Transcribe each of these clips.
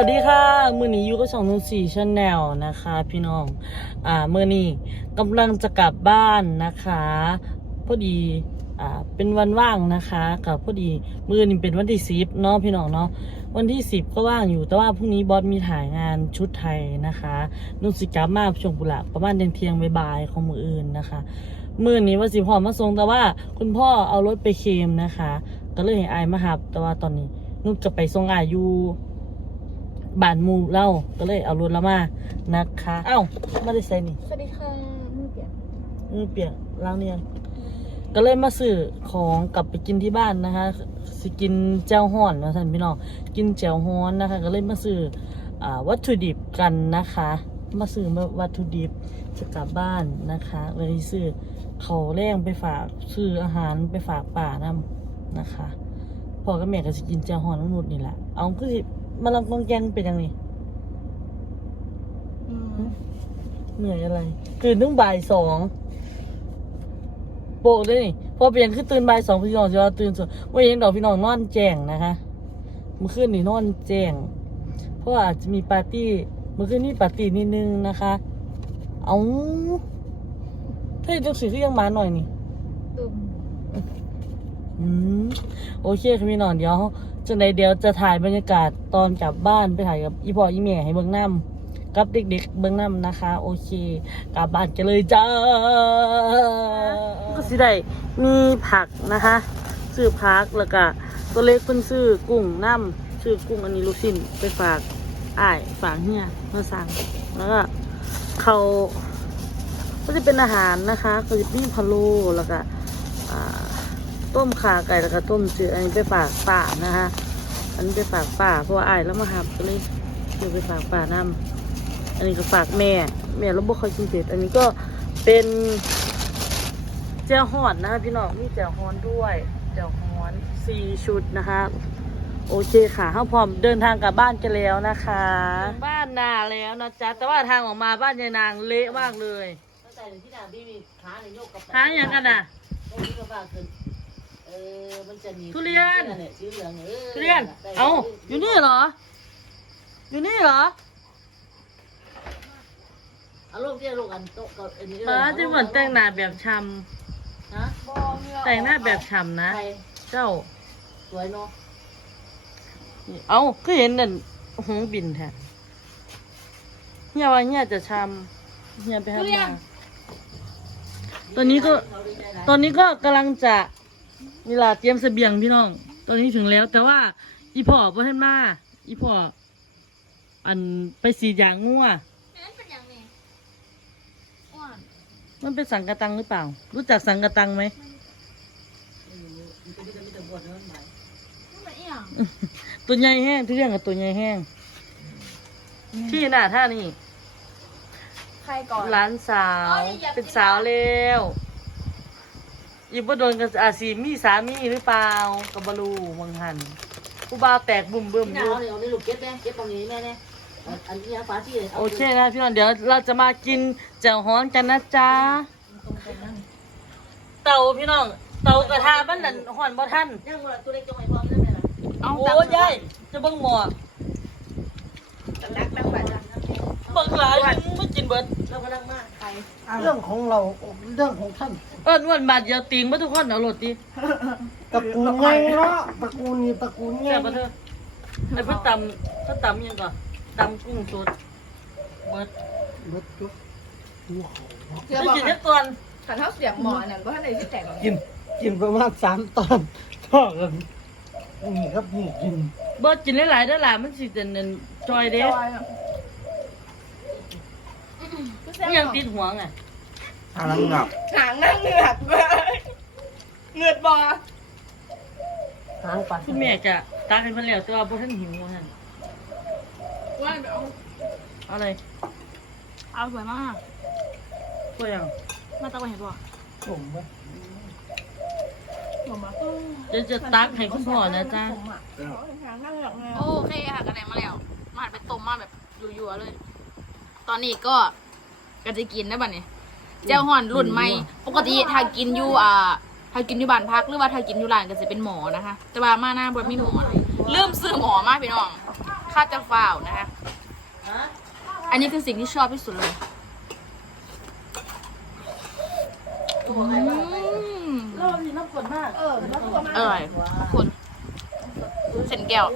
วัสดีค่ะ มือนี้อยู่กับช่องนุ่นสี่ชาแนลนะคะ พี่น้อง อ่ามือนี้กำลังจะกลับบ้านนะคะ พอดี อ่า เป็นวันว่างนะคะกับพอดีมือนี้เป็นวันที่สิบเนาะพี่น้องเนาะ วันที่สิบก็ว่างอยู่ แต่ว่าพรุ่งนี้บอสมีถ่ายงานชุดไทยนะคะนุ่นสิกับมาช่วงกุหลาบประมาณเที่ยงเที่ยงบ่ายของมืออื่นนะคะ มือนี้ว่าสิพอมาส่งแต่ว่าคุณพ่อเอารถไปเคมนะคะ ก็เลยให้อายมาหับ แต่ว่าตอนนี้นุ่นก็ไปส่งอายอยู่ บ้านหมูเล่าก็เลยเอารถละมานะคะเอ้าไม่ได้ใส่นี่สวัสดีค่ะมือเปียกมือเปียกล้างเนียงก็เลยมาซื้อของกลับไปกินที่บ้านนะคะสิกินเจ้าห้อนนะท่านพี่น้องกินแจ่วฮ้อนนะคะ ก็เลยมาซื้ออ่าวัตถุดิบกันนะคะ มาซื้อมาวัตถุดิบจะกลับบ้านนะคะเลยซื้อเขาวแรงไปฝากซื้ออาหารไปฝากป่านำนะคะพ่อกับแม่ก็สิกินเจ้าฮ้อนทั้งหมดนี่แหละเอาคือสิ มาลองกองแกงเป็นยังไงเหนื่อยอะไร ตื่นตั้งบ่ายสองโปะเลยนี่พอเปลี่ยนคือตื่นบ่ายสองพี่น้องจะว่าตื่นสดว่ายังดอกพี่น้องนอนแจ้งนะคะเมื่อคืนนี่นอนแจ้ง เพราะว่าอาจจะมีปาร์ตี้เมื่อคืนนี่ปาร์ตี้นิดนึงนะคะ เอาถ้าจังสีคือยังมาหน่อยนี่ตุ่ม อืมโอเคค่ะพี่น้องเดี๋ยวจังใดเดี๋ยวจะถ่ายบรรยากาศตอนกลับบ้านไปถ่ายกับอีพ่ออีแม่ให้เบิ่งน้ำกับเด็กๆเบิ่งน้ำนะคะ โอเค กลับบ้านกันเลยจ้าก็สิได้มีผักนะคะซื้อผักแล้วก็ตัวเล็กเพิ่นซื้อกุ้งน้ำซื้อกุ้งอันนี้ลูกชิ้นไปฝากอ้ายฝากเฮียมาสั่งแล้วก็เขาก็จะเป็นอาหารนะคะก็จะมีพะโล้แล้วก็อ่า ต้มขาไก่แล้วก็ต้มจืดอันนี้ไปฝากป่านะคะ อันนี้ไปฝากป่าเพราะว่าอายแล้วมาหับก็เลยเดี๋ยวไปฝากป่านำอันนี้ก็ฝากแม่ แม่เราบ่ค่อยกินเผ็ดอันนี้ก็เป็นแจ่วฮ้อนนะคะพี่น้องมีแจ่วฮ้อนด้วยแจ่วฮ้อนสี่ชุดนะคะโอเคค่ะเข้าพร้อมเดินทางกลับบ้านกันแล้วนะคะ บ้านนาแล้วนะจ๊ะแต่ว่าทางออกมาบ้านยายนางเละมากเลยตั้งแต่ที่นาพี่มีขาในโยกกับหาอย่างกันน่ะ ตรงนี้ก็ว่าขึ้นเออมันจะมีทุเรียนเนี่ยสีเหลืองเออทุเรียน เอา อยู่นี่เหรอ อยู่นี่เหรอเอาลูกเรียนลูกอันโต๊ะกับอันนี้มาที่เหมือนแต่งหน้าแบบชฮะำแต่งหน้าแบบฉ่ำนะ ใครเจ้า สวยเนาะเอาก็เห็นนั่นหงบินแท้เฮียว่าเฮียจะชำเฮียไปทำมาตอนนี้ก็เขาดีใจหลายตอนนี้ก็กำลังจะ เวลาเตรียมเสบียงพี่น้อง ตอนนี้ถึงแล้ว แต่ว่าอีพ่อพ่ท่านมาอีพ่ออันไปสีดยางงัวนั่นเป็นยังไงอ้วนมันเป็นสังกะตังหรือเปล่า รู้จักสังกะตังไหมเออมันจะมีแต่มีแต่บทเนาะหมายนั่นเป็นอีหยังตัวใหญ่แห้งทุเรียนกับตัวใหญ่แห้งที่หน้าท่านี่ใครก่อนหลานสาวเอ้ยอย่าเป็นสาวแล้ว อีบ่โดนกับอาซีมีสามีหรือเปล่ากับบลูมังหันผู้บ่าวแตกบุ่มบึ้มพี่อนายู่เอาเนี่ยเอาในลูกเก็บแน่เก็บตรงนี้แม่แน่อันอันนี้ฟ้าที่เลยโอเคนะพี่น้องเดี๋ยวเราจะมากินแจ่วฮ้อนกันนะจ๊ะเตาพี่น้องเตากระทะบ้านนั่นฮ้อนบ่ทันยังว่าตัวเล็กจังไงพร้อมได้ไหมล่ะเอาโอ้ยายจะเบิ่งหมอตักตักตักไปจ้ะเบิ่งหลายไม่กินเบิด เรากำลังมาใครเรื่องของเราเรื่องของท่านเอิ้นอ้วนบาดเดียวติงบ่ทุกคนเอาโลดดิตระกูลไงเนาะตระกูลนี้ตระกูลไงแซ่บบ่เธอไอ้เพิ่นตำเพิ่นตำอิหยังก่อนตำกุ้งสดเบิดรถจุ๊บดูเขาเชื่อไม่บอกกินแค่ก่อนขันเท้าเสียบหมอนั่นก็ท่านไหนที่แต่งกินกินประมาณสามตอนท่อกันนี่ครับนี่กินเบิดกินหลายๆเด้อล่ะมันสิเป็นนั่นจอยเด้จอยอะ อิหยังติดหัวไงทางหนับหางนั่งเหงือกเลยเหงือดบอทางปัดคุณแม่จะตักให้เพิ่นแล้วแต่ว่าบ่ทันหิวว่าซั่นว่าเอาเอาอะไรเอาสวยมากก็ยังมาตะวันเห็นบ่ผมไหมผมอะเดี๋ยวจะตักให้คุณพ่อนะจ๊ะหางนั่งเหงือกไงโอเคค่ะกันไหนมาแล้วมาหันไปต้มมาแบบยัวๆเลย ตอนนี้ก็ ก็จะกินได้ป่ะเนี่ยเจ้าห่อนรุ่นใหม่ปกติถ้ากินอยู่อ่าถ้ากินอยู่บ้านพักหรือว่าถ้ากินอยู่ร้านก็จะเป็นหมอนะคะ แต่ว่ามาหน้าบ่มีหมอนะลืมซื้อหมอมาพี่น้องข้าจะฝ่าวนะคะ อันนี้คือสิ่งที่ชอบที่สุดเลยอืมเรามีน้ำฝนมากเออแล้วตัวมาอร่อยทุกคนเส้นแก้ว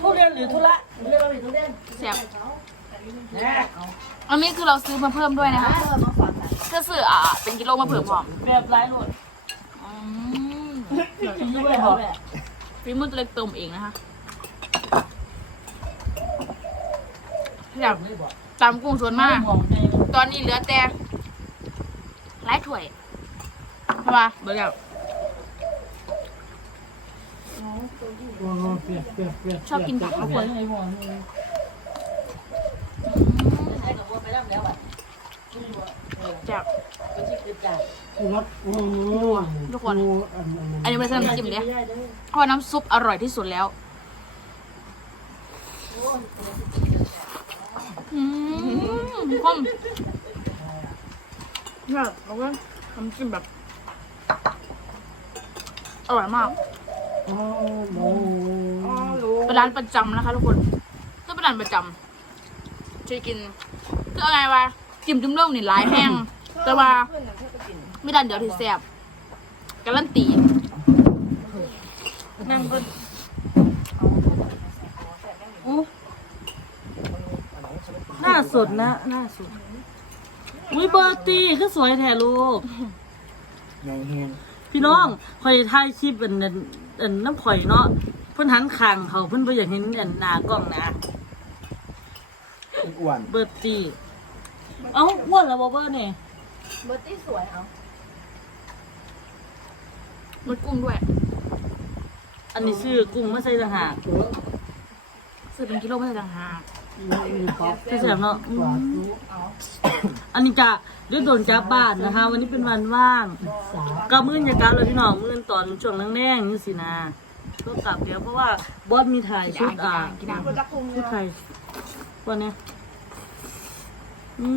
ทุเรียนหรือทุระเรียกว่าทุเรียนแซ่บแน่อันนี้คือเราซื้อมาเพิ่มด้วยนะคะเออมาฝากกันก็ซื้ออ่าเป็นกิโลมาเพิ่มพร้อมแบบร้ายโหลดอืมกินด้วยเหรอฟิมือตัวเล็กต้มเองนะคะอยากไม่บอกตำกุ้งส่วนมากมองในตอนนี้เหลือแต่ไร้ถ้วยใช่ปะเบอร์แล้วโอ้โหเปียกเปียกเปียก ชอบกินผักเอาทุกฝคนนในหัวมือใช่กับวัวไปแล้วแล้วอะจากก็ที่คือจ่ายรักโอ้โหทุกคนอันอันอันนี้ไม่ใช่น้ำจิ้มเนี่ยเพราะว่าน้ำซุปอร่อยที่สุดแล้วอืมข้มเนี่ยแล้วก็น้ำจิ้มแบบอร่อยมาก โอ้โหเป็นร้านประจำนะคะทุกคนก็เป็นร้านประจำที่กินคือเอาไงวะจิ้มจุ่มเรื่องนี่หลายแห้ง แต่ว่าเพื่อนน่ะเพื่อนก็กินไม่ดันเดี๋ยวที่แซ่บการันตีนั่งก็อู้หน้าสดนะหน้าสดอุ้ยเบอร์ตีก็สวยแท้ลูกไงเฮียนพี่น้องคอยถ่ายคลิปอันนั้น อันน้ำข่อยเนาะเพิ่นหันข้างเขาเพิ่นบ่อยากเห็นอันหน้ากล้องนะอ้วนเบิร์ตี้เอ้าอ้วนแล้วบ่เบิร์เนี่ยเบอร์ตี้สวยเอามันกุ้งด้วย อันนี้ซื้อกุ้งมาใส่ต่างหากซื้อเป็นกิโลไม่ใช่ต่างหากมีปั๊บใช่ แซ่บเนาะอืมอันนี้กะเดี๋ยวโดนจับบ้านนะคะ วันนี้เป็นวันว่าง ก็มื้อนอย่ากลับเลยพี่น้องมื้อนตอนช่วงแรงๆนี่สินะก็กลับเดี๋ยวเพราะว่าบอสมีถ่ายชุดอ่ากินน้ำคนรักกรุงชุดไทยวันเนี้ยอื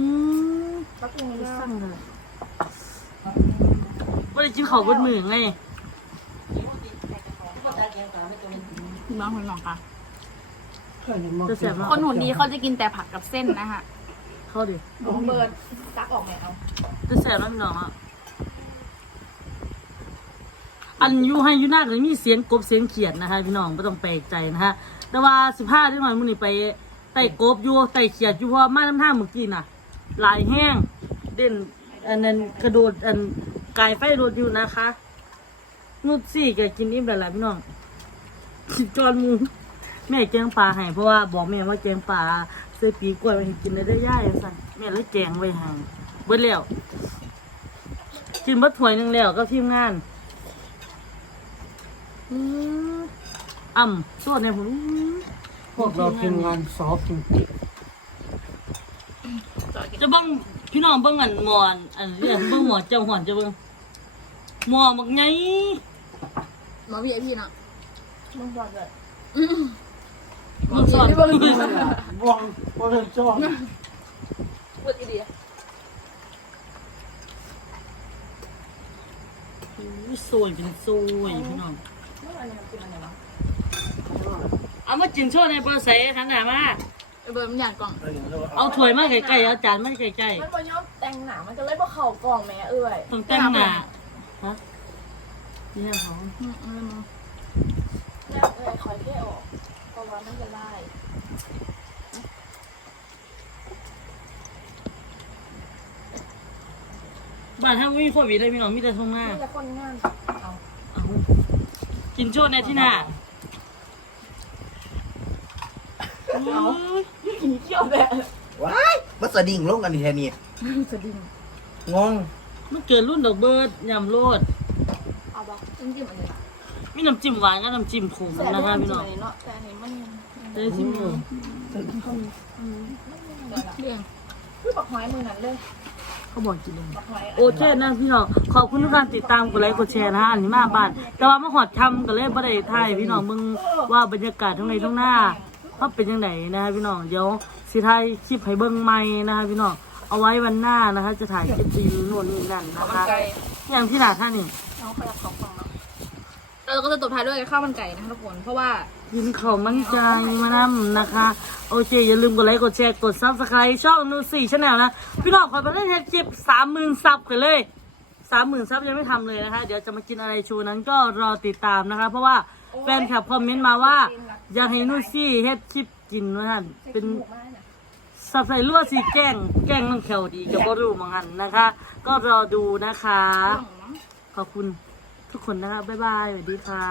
มรักกรุงนี่ยสั่งเลยบ่ได้กินข้าวบดมื้อไง น้องคนน้องค่ะ เคยเห็นมาจะแซ่บเนาะคนหุ่นดีเขาจะกินแต่ผักกับเส้นนะคะเข้าดิเบิร์ดตักออกไหนเอาจะแซ่บเนาะพี่น้องอะอันอยู่ให้อยู่หน้าก็มีเสียงกบเสียงเขียดนะคะพี่น้องไม่ต้องแปลกใจนะคะ แต่ว่าสิบห้าที่มันมื้อนี้ไปไต่กบอยู่ไต่เขียดอยู่เพราะมาน้ำท่าเมื่อกี้น่ะหลายแห้ง เด่น อันนั้นกระโดดอันกายไฟรถอยู่นะคะ นุดสี่ก็กินอิ่มแล้วล่ะพี่น้องกินจอนหมู แม่แกงปลาให้เพราะว่าบอกแม่ว่าแกงปลาใส่ปีกล้วยไว้ให้กินได้ได้ย่ายสั่นแม่เลยแกงไว้ให้เบิดแล้วกินเบิดถ้วยหนึงแล้วก็ทีมงานอืมอ่ำสวดเนี่ยผมอื้อพวกเราทีมงานซอฟต์จริงจะเบิ่งพี่น้องเบิ่งอันหมอนอันเรื่องเบิ่งหมอนเจ้าหอนจะเบิ่งหมอบักไงมาวีไอพีเนาะมึงบอกเลย มึงสอนๆบวงบวงชอบพูดดีสวยเป็นสวยพี่น้องเอาเนี่ยกินอะไรวะเอามาจินโชว์ในเบอร์ใส่ขันหนามาเบอร์มันอยางกล่อง เอาถ้วยมาใกล้ๆเอาจานมาใกล้มันบนยอดแต่งหนามันก็เลยบ่เข่ากล่องแม่เอ้ยต้องแต่งหนาฮะนี่เขาอืมอืมแม่เอ้ยคอยแค่ออกเพราะว่ามันจะไล่ บ้านถ้าไม่มีโควิดเลยพี่น้องมีแต่ทุ่งหน้ามีแต่คนงานเอาเอากินโชว์ในที่หน้าเอาผีเกี่ยวแบบว้ายมาสดิ่งลงกันทีแค่นี้จะดิ้งงงมันเกิดรุ่นดอกเบิร์ดยำโลดเอาบ่จิ้มจิ้มอันนี้ละ มีน้ำจิ้มหวานกับน้ำจิ้มขมแต่นะไม่คะจิ้พี่มน้ออังนนี้เนาะแต่อันนี้มันได้ชิมดูเรื่องคือปักหอยมือนั้นเลยเขาบอกกินเลยปักหอยโอเคนะพี่น้องขอบคุณทุกการติดตามกดไลค์กดแชร์นะฮะอันนี้มาบ้าน แต่ว่ามาหอดทำก็เลยบ่ได้ถ่ายพี่น้องมึงว่าบรรยากาศทั้งในทั้งหน้าเขาเป็นยังไงนะคะพี่น้องเดี๋ยวสิถ่ายคลิปให้เบิ่งใหม่นะคะพี่น้องเอาไว้วันหน้านะคะ จะถ่ายคลิปรีวิวโน่นนี่นั่นนะคะไก่อย่างที่หนาท่านนี่น้องขยับสองฝั่ง เนาะแต่เราก็จะตบท้ายด้วยข้าวมันไก่นะคะทุกคนเพราะว่ายินเข่าวมั่นใจมานำนะคะ โอเค อย่าลืมกดไลค์กดแชร์กดซับสไครต์ช่องนูสี่ชาแนลนะ พี่น้องขอไปเล่นเทปคลิปสามหมื่นซับกันเลยสามหมื่นซับยังไม่ทำเลยนะคะ เดี๋ยวจะมากินอะไรโชว์นั้นก็รอติดตามนะคะ เพราะว่าแฟนคลับคอมเมนต์มาว่า อยากให้นูซี่เฮ็ดคลิปกินว่าท่านเป็นสับใส่ลวดสีแกล้งแกล้งมันแขวดีจะก็รู้เหมือนกันนะคะ ก็รอดูนะคะ ขอบคุณ ทุกคนนะคะบ๊ายบายสวัสดีค่ะ